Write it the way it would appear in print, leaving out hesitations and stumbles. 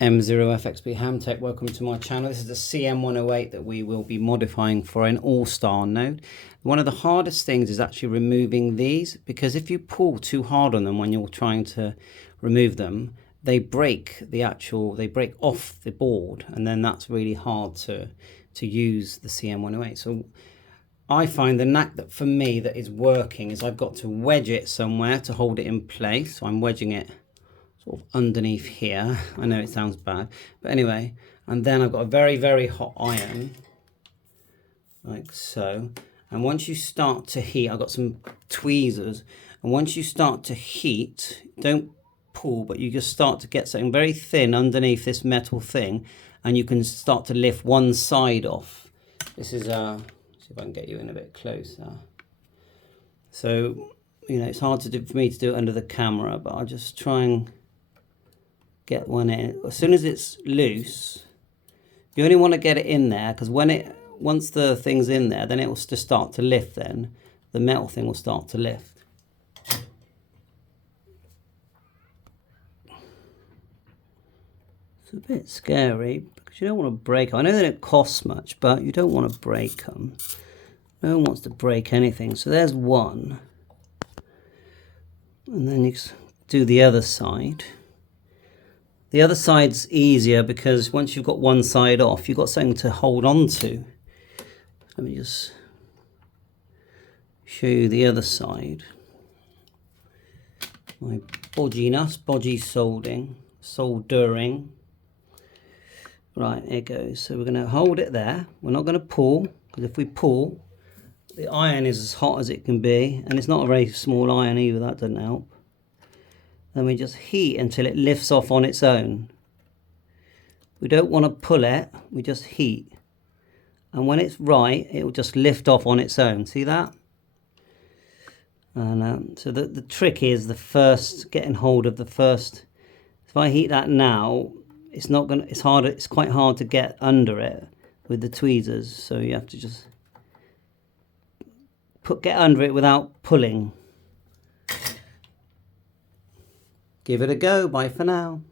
CM108FXB Hamtech, welcome to my channel. This is the CM108 that we will be modifying for an all-star node. One of the hardest things is actually removing these, because if you pull too hard on them when you're trying to remove them, they break off the board, and then that's really hard to use the CM108. So I find the knack that for me that is working is I've got to wedge it somewhere to hold it in place. So I'm wedging it sort of underneath here. I know it sounds bad, but anyway, and then I've got a very, very hot iron, like so. And once you start to heat, I've got some tweezers, and once you start to heat, don't pull, but you just start to get something very thin underneath this metal thing, and you can start to lift one side off. This is, see if I can get you in a bit closer. So, you know, it's hard to do for me to do it under the camera, but I'll just try and get one in. As soon as it's loose, you only want to get it in there, because once the thing's in there, then it will just start to lift. Then the metal thing will start to lift. It's a bit scary because you don't want to break them. I know they don't cost much, but you don't want to break them. No one wants to break anything. So there's one, and then you do the other side. The other side's easier because once you've got one side off, you've got something to hold on to. Let me just show you the other side. My bodgy soldering. Right, here it goes. So we're going to hold it there. We're not going to pull, because if we pull, the iron is as hot as it can be, and it's not a very small iron either. That doesn't help. Then we just heat until it lifts off on its own. We don't want to pull it, we just heat. And when it's right, it will just lift off on its own. See that? And so the trick is getting hold of the first. If I heat that now, it's quite hard to get under it with the tweezers. So you have to just get under it without pulling. Give it a go. Bye for now.